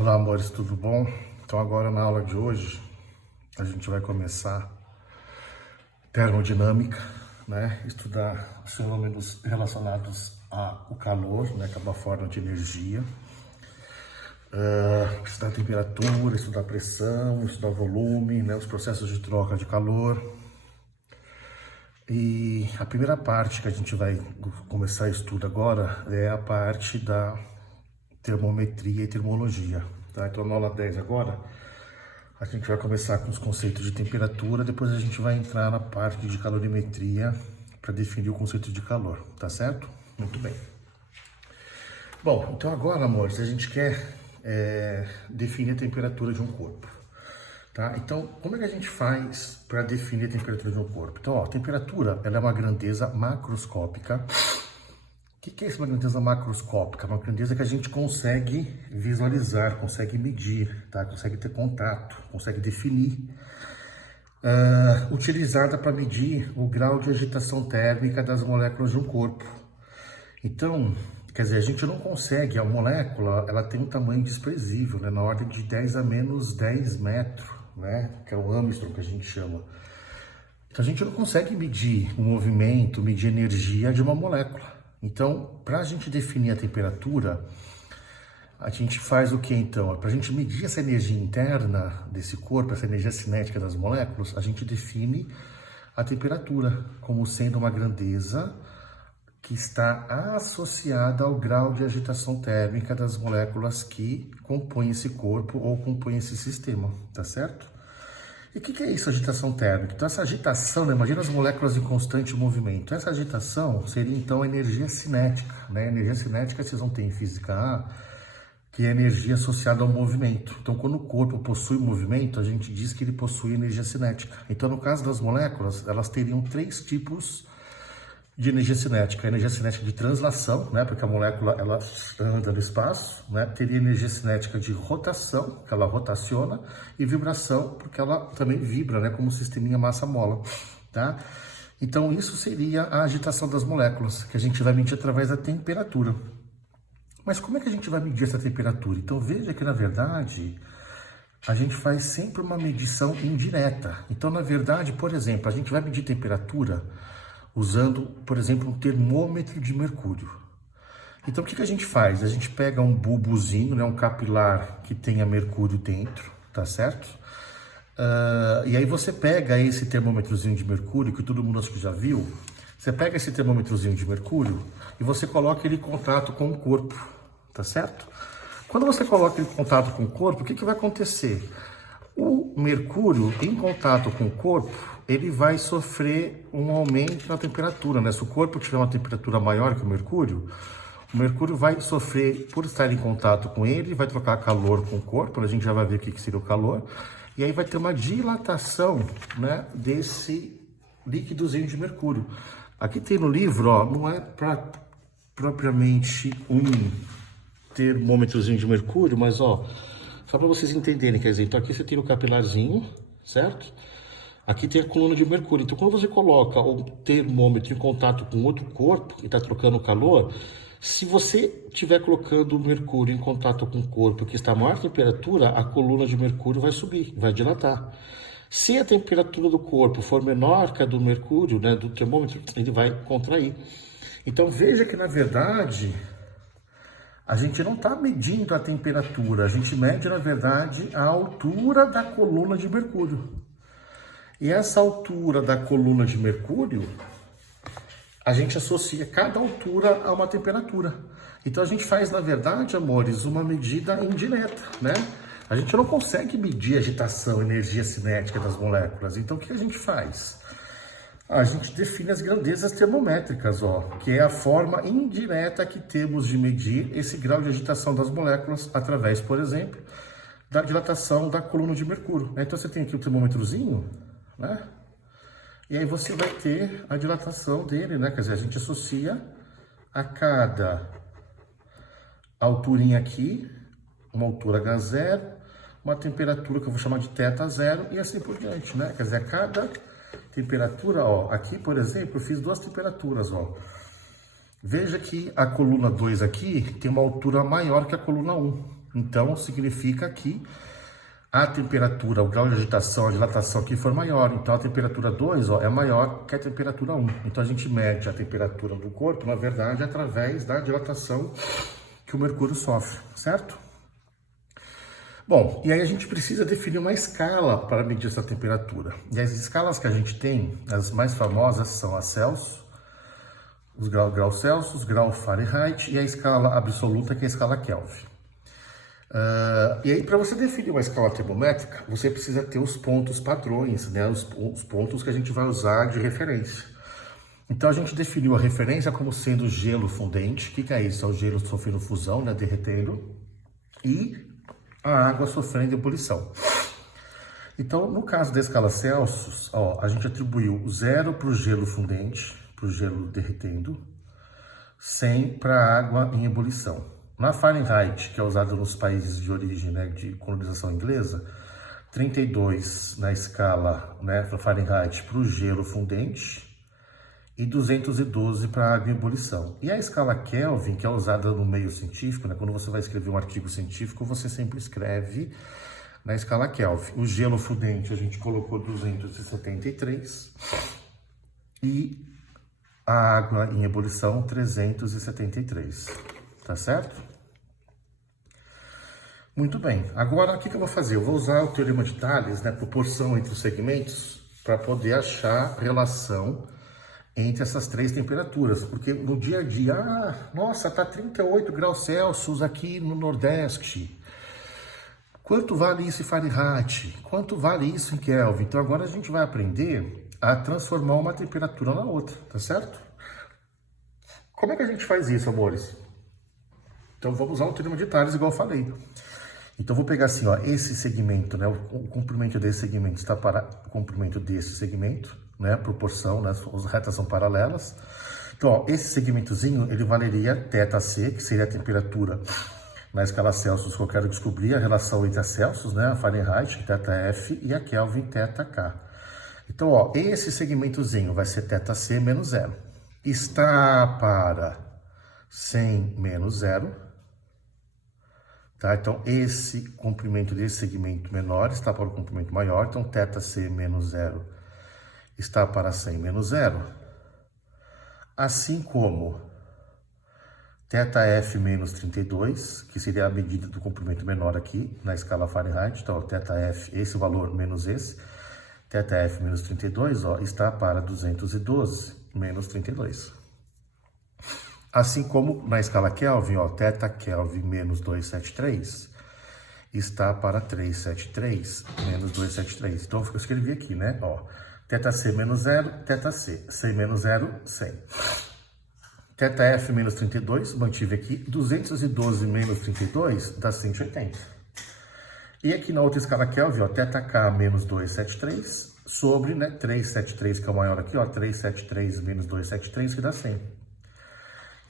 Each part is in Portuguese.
Olá, amores, tudo bom? Então, agora na aula de hoje, a gente vai começar termodinâmica, né? Estudar os fenômenos relacionados ao calor, né? Que é uma forma de energia. Estudar temperatura, estudar pressão, estudar volume, né? Os processos de troca de calor. E a primeira parte que a gente vai começar o estudo agora é a parte da termometria e termologia, tá? Então, na aula 10 agora, a gente vai começar com os conceitos de temperatura, depois a gente vai entrar na parte de calorimetria para definir o conceito de calor, tá certo? Muito bem. Bom, então agora, amores, a gente quer definir a temperatura de um corpo, tá? Então, como é que a gente faz para definir a temperatura de um corpo? Então, ó, a temperatura, ela é uma grandeza macroscópica. O que é essa grandeza macroscópica? Uma grandeza que a gente consegue visualizar, consegue medir, tá? Consegue ter contato, consegue definir. Utilizada para medir o grau de agitação térmica das moléculas de um corpo. Então, quer dizer, a gente não consegue, a molécula, ela tem um tamanho desprezível, né? Na ordem de 10 a menos 10 metros, né? Que é o Armstrong que a gente chama. Então, a gente não consegue medir o movimento, medir a energia de uma molécula. Então, para a gente definir a temperatura, a gente faz o que então? Para a gente medir essa energia interna desse corpo, essa energia cinética das moléculas, a gente define a temperatura como sendo uma grandeza que está associada ao grau de agitação térmica das moléculas que compõem esse corpo ou compõem esse sistema, tá certo? E o que é isso, agitação térmica? Então, essa agitação, né, imagina as moléculas em constante movimento. Essa agitação seria, então, a energia cinética, né? Energia cinética, vocês vão ter em física A, que é energia associada ao movimento. Então, quando o corpo possui movimento, a gente diz que ele possui energia cinética. Então, no caso das moléculas, elas teriam 3 tipos de energia cinética. A energia cinética de translação, né, porque a molécula ela anda no espaço, né, teria energia cinética de rotação, que ela rotaciona, e vibração, porque ela também vibra, né, como um sisteminha massa-mola, tá? Então, isso seria a agitação das moléculas, que a gente vai medir através da temperatura. Mas como é que a gente vai medir essa temperatura? Então, veja que, na verdade, a gente faz sempre uma medição indireta. Então, na verdade, por exemplo, a gente vai medir temperatura usando, por exemplo, um termômetro de mercúrio. Então, o que a gente faz? A gente pega um bulbozinho, né, um capilar que tenha mercúrio dentro, tá certo? E aí você pega esse termômetrozinho de mercúrio, que todo mundo acho que já viu, você pega esse termômetrozinho de mercúrio e você coloca ele em contato com o corpo, tá certo? Quando você coloca ele em contato com o corpo, o que vai acontecer? O mercúrio em contato com o corpo, ele vai sofrer um aumento na temperatura, né? Se o corpo tiver uma temperatura maior que o mercúrio vai sofrer, por estar em contato com ele, vai trocar calor com o corpo, a gente já vai ver o que seria o calor, e aí vai ter uma dilatação, né, desse líquidozinho de mercúrio. Aqui tem no livro, ó, não é propriamente um termômetrozinho de mercúrio, mas ó, só para vocês entenderem, quer dizer, então aqui você tem o capilarzinho, certo? Aqui tem a coluna de mercúrio. Então, quando você coloca o termômetro em contato com outro corpo e está trocando calor, se você estiver colocando o mercúrio em contato com o corpo que está a maior temperatura, a coluna de mercúrio vai subir, vai dilatar. Se a temperatura do corpo for menor que a do mercúrio, né, do termômetro, ele vai contrair. Então, veja que, na verdade, a gente não está medindo a temperatura, a gente mede, na verdade, a altura da coluna de mercúrio. E essa altura da coluna de mercúrio, a gente associa cada altura a uma temperatura. Então, a gente faz, na verdade, amores, uma medida indireta, né? A gente não consegue medir a agitação, energia cinética das moléculas. Então, o que a gente faz? A gente define as grandezas termométricas, ó, que é a forma indireta que temos de medir esse grau de agitação das moléculas através, por exemplo, da dilatação da coluna de mercúrio. Então, você tem aqui o termômetrozinho, né? E aí você vai ter a dilatação dele, né? Quer dizer, a gente associa a cada alturinha aqui, uma altura H0, uma temperatura que eu vou chamar de θ0 e assim por diante, né? Quer dizer, a cada temperatura, ó, aqui, por exemplo, eu fiz 2 temperaturas, ó. Veja que a coluna 2 aqui tem uma altura maior que a coluna 1. Então, significa que a temperatura, o grau de agitação, a dilatação aqui for maior. Então, a temperatura 2 ó, é maior que a temperatura 1. Então, a gente mede a temperatura do corpo, na verdade, através da dilatação que o mercúrio sofre, certo? Bom, e aí a gente precisa definir uma escala para medir essa temperatura. E as escalas que a gente tem, as mais famosas, são a Celsius, os graus Celsius, grau Fahrenheit e a escala absoluta, que é a escala Kelvin. E aí, para você definir uma escala termométrica, você precisa ter os pontos padrões, né? Os pontos que a gente vai usar de referência. Então, a gente definiu a referência como sendo gelo fundente. O que é isso? É o gelo sofrendo fusão, né? Derretendo. E a água sofrendo ebulição. Então, no caso da escala Celsius, ó, a gente atribuiu 0 para o gelo fundente, para o gelo derretendo, 100 para a água em ebulição. Na Fahrenheit, que é usada nos países de origem, né, de colonização inglesa, 32 na escala, né, Fahrenheit para o gelo fundente e 212 para a água em ebulição. E a escala Kelvin, que é usada no meio científico, né, quando você vai escrever um artigo científico, você sempre escreve na escala Kelvin. O gelo fundente a gente colocou 273 e a água em ebulição 373, tá certo? Muito bem, agora o que eu vou fazer? Eu vou usar o teorema de Thales, né, proporção entre os segmentos, para poder achar relação entre essas três temperaturas, porque no dia a dia, nossa, tá 38 graus Celsius aqui no Nordeste. Quanto vale isso em Fahrenheit? Quanto vale isso em Kelvin? Então agora a gente vai aprender a transformar uma temperatura na outra, tá certo? Como é que a gente faz isso, amores? Então vamos usar o teorema de Thales, igual eu falei. Então vou pegar assim, ó, esse segmento, né, o comprimento desse segmento está para o comprimento desse segmento, né, proporção, né, as retas são paralelas. Então, ó, esse segmentozinho, ele valeria θc, que seria a temperatura na escala Celsius que eu quero descobrir, a relação entre a Celsius, né, a Fahrenheit, θf, e a Kelvin, θk. Então, ó, esse segmentozinho vai ser θc menos 0. Está para 100 menos 0. Tá? Então, esse comprimento desse segmento menor está para o comprimento maior. Então, θc menos 0 está para 100 menos 0. Assim como θf menos 32, que seria a medida do comprimento menor aqui na escala Fahrenheit. Então, θf, esse valor menos esse. θf menos 32, ó, está para 212 menos 32. Assim como na escala Kelvin, ó, θ Kelvin menos 273 está para 373 menos 273. Então, eu escrevi aqui, né? Ó, θc menos 0, θc. 100 menos 0, 100. θf menos 32, mantive aqui. 212 menos 32 dá 180. E aqui na outra escala Kelvin, ó, θk menos 273 sobre, né, 373, que é o maior aqui, ó, 373 menos 273, que dá 100.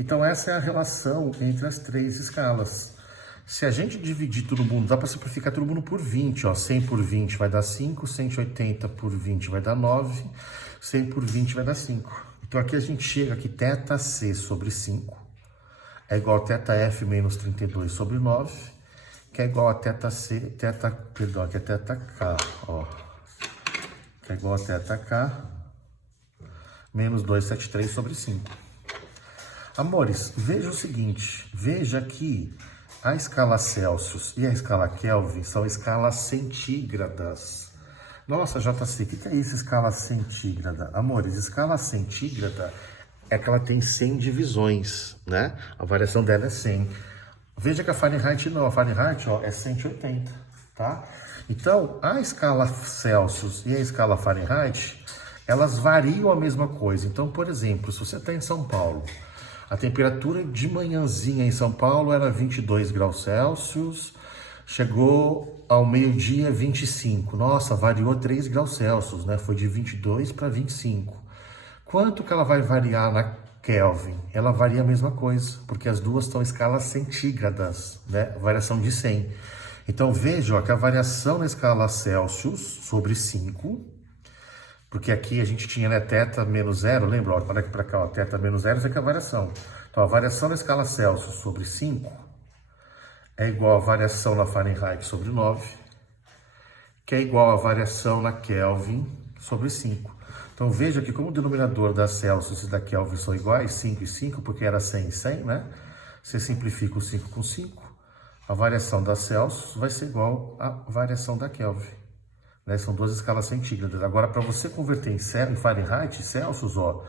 Então, essa é a relação entre as três escalas. Se a gente dividir todo mundo, dá para simplificar todo mundo por 20, ó. 100 por 20 vai dar 5, 180 por 20 vai dar 9, 100 por 20 vai dar 5. Então, aqui a gente chega que θc sobre 5 é igual a θf menos 32 sobre 9, que é igual a θk, ó. Que é igual a θk menos 273 sobre 5. Amores, veja o seguinte, veja que a escala Celsius e a escala Kelvin são escalas centígradas. Nossa, JC, o que é isso, escala centígrada? Amores, escala centígrada é que ela tem 100 divisões, né? A variação dela é 100. Veja que a Fahrenheit não, a Fahrenheit, ó, é 180, tá? Então, a escala Celsius e a escala Fahrenheit, elas variam a mesma coisa. Então, por exemplo, se você está em São Paulo, a temperatura de manhãzinha em São Paulo era 22 graus Celsius, chegou ao meio-dia 25. Nossa, variou 3 graus Celsius, né? Foi de 22 para 25. Quanto que ela vai variar na Kelvin? Ela varia a mesma coisa, porque as duas estão em escalas centígradas, né? Variação de 100. Então, veja ó, que a variação na escala Celsius sobre 5, porque aqui a gente tinha, né, θ menos 0, lembra? Olha aqui para cá, ó, θ menos 0, isso aqui é a variação. Então, a variação na escala Celsius sobre 5 é igual a variação na Fahrenheit sobre 9, que é igual a variação na Kelvin sobre 5. Então veja que como o denominador da Celsius e da Kelvin são iguais, 5 e 5, porque era 100 e 100, né? Você simplifica o 5 com 5, a variação da Celsius vai ser igual à variação da Kelvin. Né? São duas escalas centígradas. Agora, para você converter em Fahrenheit, Celsius, ó,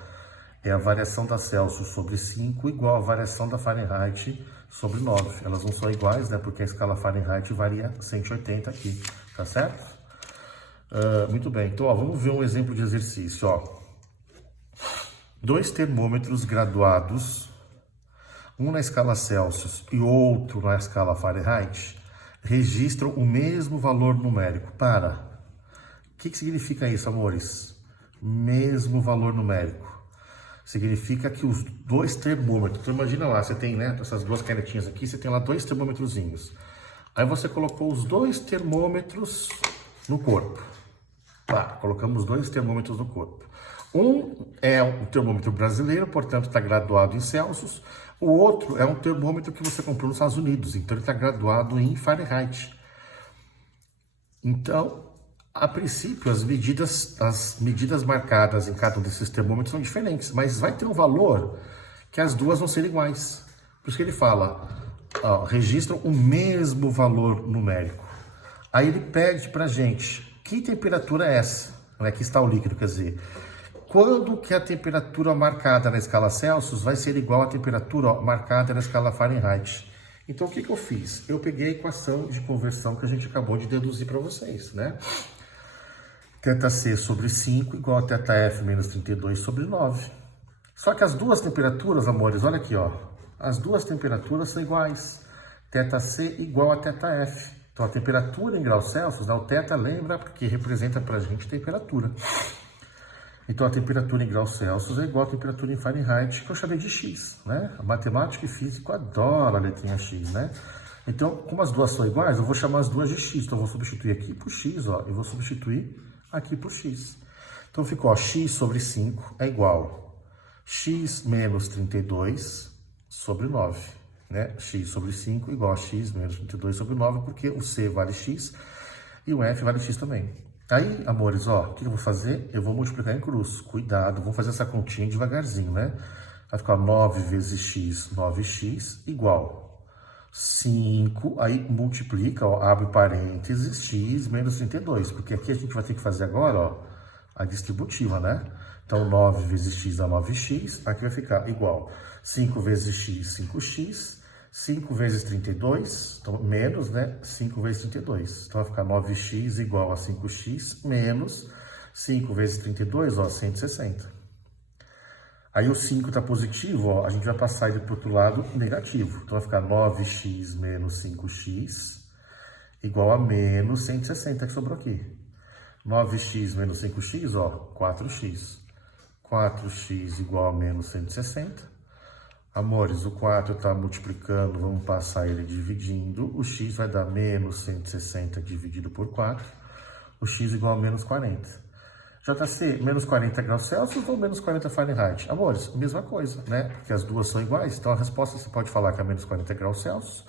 é a variação da Celsius sobre 5 igual a variação da Fahrenheit sobre 9. Elas não são iguais, né? Porque a escala Fahrenheit varia 180 aqui, tá certo? Muito bem, então ó, vamos ver um exemplo de exercício. Ó. 2 termômetros graduados, um na escala Celsius e outro na escala Fahrenheit, registram o mesmo valor numérico. Para. O que significa isso, amores? Mesmo valor numérico. Significa que os 2 termômetros, então imagina lá, você tem, né, essas 2 canetinhas aqui, você tem lá 2 termômetrozinhos. Aí você colocou os 2 termômetros no corpo. Tá, colocamos 2 termômetros no corpo. Um é um termômetro brasileiro, portanto está graduado em Celsius. O outro é um termômetro que você comprou nos Estados Unidos, então ele está graduado em Fahrenheit. Então, a princípio, as medidas marcadas em cada um desses termômetros são diferentes, mas vai ter um valor que as duas vão ser iguais. Por isso que ele fala, ó, registram o mesmo valor numérico. Aí ele pede para a gente, que temperatura é essa? Aqui está o líquido, quer dizer, quando que a temperatura marcada na escala Celsius vai ser igual à temperatura, ó, marcada na escala Fahrenheit? Então, o que eu fiz? Eu peguei a equação de conversão que a gente acabou de deduzir para vocês, né? θc sobre 5 igual a θf menos 32 sobre 9. Só que as duas temperaturas, amores, olha aqui, ó. As duas temperaturas são iguais. θc igual a θf. Então, a temperatura em graus Celsius, né, o θ lembra porque representa para a gente temperatura. Então, a temperatura em graus Celsius é igual à temperatura em Fahrenheit, que eu chamei de X, né? A matemática e físico adora a letrinha X, né? Então, como as duas são iguais, eu vou chamar as duas de X. Então, eu vou substituir aqui por X, ó, e vou substituir aqui por X. Então, ficou, ó, X sobre 5 é igual a X menos 32 sobre 9. Né? X sobre 5 igual a X menos 32 sobre 9, porque o C vale X e o F vale X também. Aí, amores, ó, o que eu vou fazer? Eu vou multiplicar em cruz. Cuidado, vamos fazer essa continha devagarzinho, né? Vai ficar 9 vezes X, 9x, igual 5, aí multiplica, ó, abre parênteses, X menos 32, porque aqui a gente vai ter que fazer agora, ó, a distributiva, né? Então, 9 vezes X dá 9x, aqui vai ficar igual 5 vezes X, 5x, 5 vezes 32, então, menos, né? 5 vezes 32. Então, vai ficar 9x igual a 5x menos 5 vezes 32, ó, 160. Aí o 5 está positivo, ó, a gente vai passar ele para o outro lado negativo. Então, vai ficar 9x menos 5x igual a menos 160, que sobrou aqui. 9x menos 5x, ó, 4x. 4x igual a menos 160. Amores, o 4 está multiplicando, vamos passar ele dividindo. O x vai dar menos 160 dividido por 4. O x igual a menos 40. JC, menos 40 graus Celsius ou menos 40 Fahrenheit? Amores, mesma coisa, né? Porque as duas são iguais. Então, a resposta você pode falar que é menos 40 graus Celsius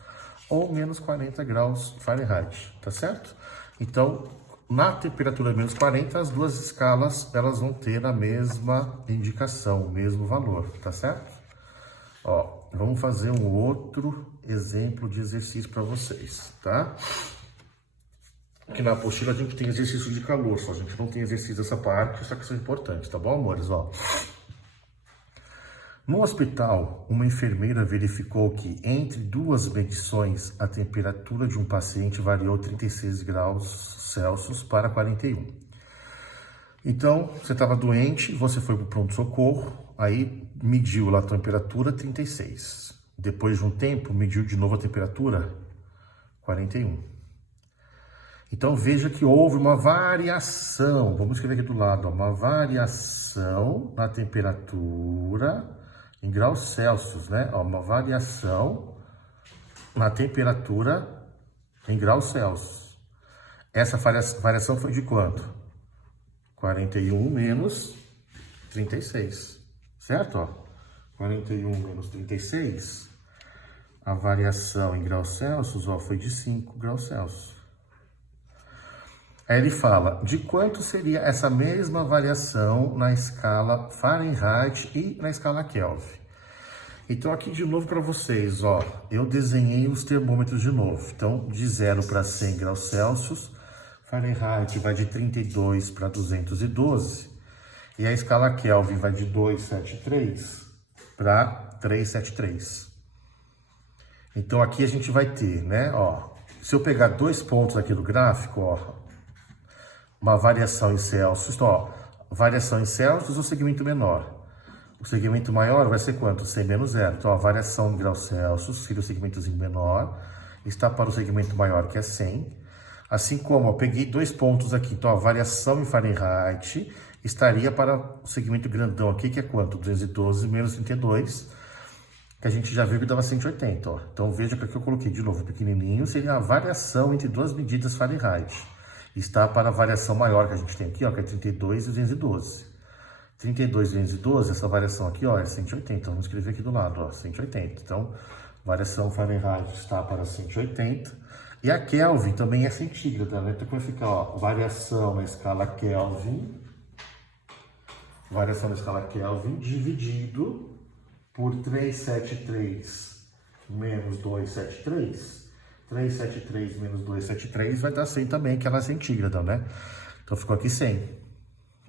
ou menos 40 graus Fahrenheit, tá certo? Então, na temperatura menos 40, as duas escalas, elas vão ter a mesma indicação, o mesmo valor, tá certo? Ó, vamos fazer um outro exemplo de exercício para vocês, tá? Aqui na apostila a gente tem exercício de calor, só a gente não tem exercício dessa parte, só que são importantes, tá bom, amores? Ó. No hospital, uma enfermeira verificou que entre duas medições a temperatura de um paciente variou 36 graus Celsius para 41. Então, você estava doente, você foi para o pronto-socorro, aí mediu lá a temperatura 36. Depois de um tempo, mediu de novo a temperatura 41. Então, veja que houve uma variação, vamos escrever aqui do lado, ó, uma variação na temperatura em graus Celsius, né? Ó, uma variação na temperatura em graus Celsius. Essa variação foi de quanto? 41 menos 36, certo? Ó, 41 menos 36, a variação em graus Celsius, ó, foi de 5 graus Celsius. Aí ele fala, de quanto seria essa mesma variação na escala Fahrenheit e na escala Kelvin? Então aqui de novo para vocês, ó, eu desenhei os termômetros de novo. Então de 0 para 100 graus Celsius, Fahrenheit vai de 32 para 212, e a escala Kelvin vai de 273 para 373. Então aqui a gente vai ter, né, ó, se eu pegar 2 pontos aqui do gráfico, ó, uma variação em Celsius, então, ó, variação em Celsius, o segmento menor. O segmento maior vai ser quanto? 100 menos 0. Então, a variação em graus Celsius, seria o segmentozinho menor, está para o segmento maior, que é 100. Assim como, eu peguei 2 pontos aqui, então a variação em Fahrenheit estaria para o segmento grandão aqui, que é quanto? 212 menos 32, que a gente já viu que dava 180, ó. Então, veja que aqui eu coloquei de novo pequenininho, seria a variação entre duas medidas Fahrenheit. Está para a variação maior que a gente tem aqui, ó, que é 32 e 212. 32 e 212, essa variação aqui, ó, é 180. Vamos escrever aqui do lado, ó, 180. Então, variação Fahrenheit está para 180. E a Kelvin também é centígrada, né? Então, vai ficar, ó, variação na escala Kelvin. Variação na escala Kelvin dividido por 373 menos 273. 373 menos 273 vai dar 100 também, que ela é centígrada, né? Então, ficou aqui 100,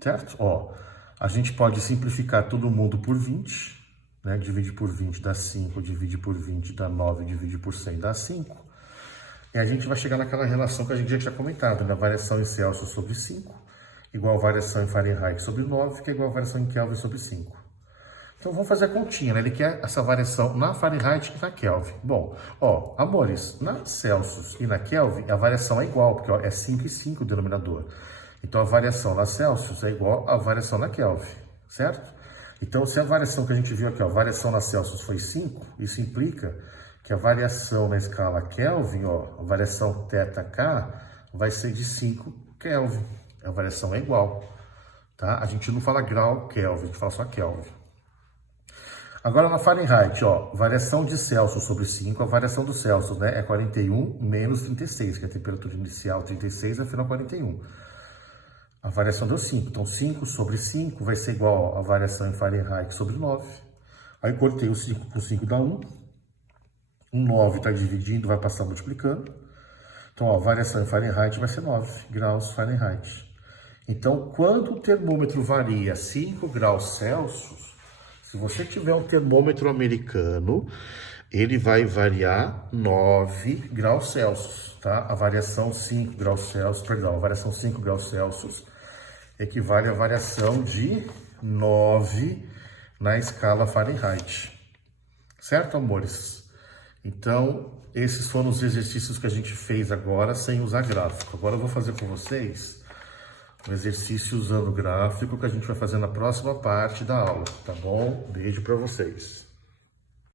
certo? Ó, a gente pode simplificar todo mundo por 20, né? Divide por 20 dá 5, divide por 20 dá 9, divide por 100 dá 5. E a gente vai chegar naquela relação que a gente já tinha comentado, né? Variação em Celsius sobre 5, igual a variação em Fahrenheit sobre 9, que é igual a variação em Kelvin sobre 5. Então, vamos fazer a continha, né? Ele quer essa variação na Fahrenheit e na Kelvin. Bom, ó, amores, na Celsius e na Kelvin, a variação é igual, porque ó, é 5 e 5 o denominador. Então, a variação na Celsius é igual à variação na Kelvin, certo? Então, se a variação que a gente viu aqui, ó, a variação na Celsius foi 5, isso implica que a variação na escala Kelvin, ó, a variação θK, vai ser de 5 Kelvin. A variação é igual, tá? A gente não fala grau Kelvin, a gente fala só Kelvin. Agora, na Fahrenheit, ó, variação de Celsius sobre 5, a variação do Celsius, né, é 41 menos 36, que é a temperatura inicial 36, a final 41. A variação deu 5, então 5 sobre 5 vai ser igual a variação em Fahrenheit sobre 9. Aí cortei o 5 por 5 dá 1. O 9 está dividindo, vai passar multiplicando. Então, ó, a variação em Fahrenheit vai ser 9 graus Fahrenheit. Então, quando o termômetro varia 5 graus Celsius, se você tiver um termômetro americano, ele vai variar 9 graus Celsius, tá? A variação 5 graus Celsius, perdão, a variação 5 graus Celsius equivale à variação de 9 na escala Fahrenheit. Certo, amores? Então, esses foram os exercícios que a gente fez agora sem usar gráfico. Agora eu vou fazer com vocês um exercício usando gráfico que a gente vai fazer na próxima parte da aula, tá bom? Beijo para vocês.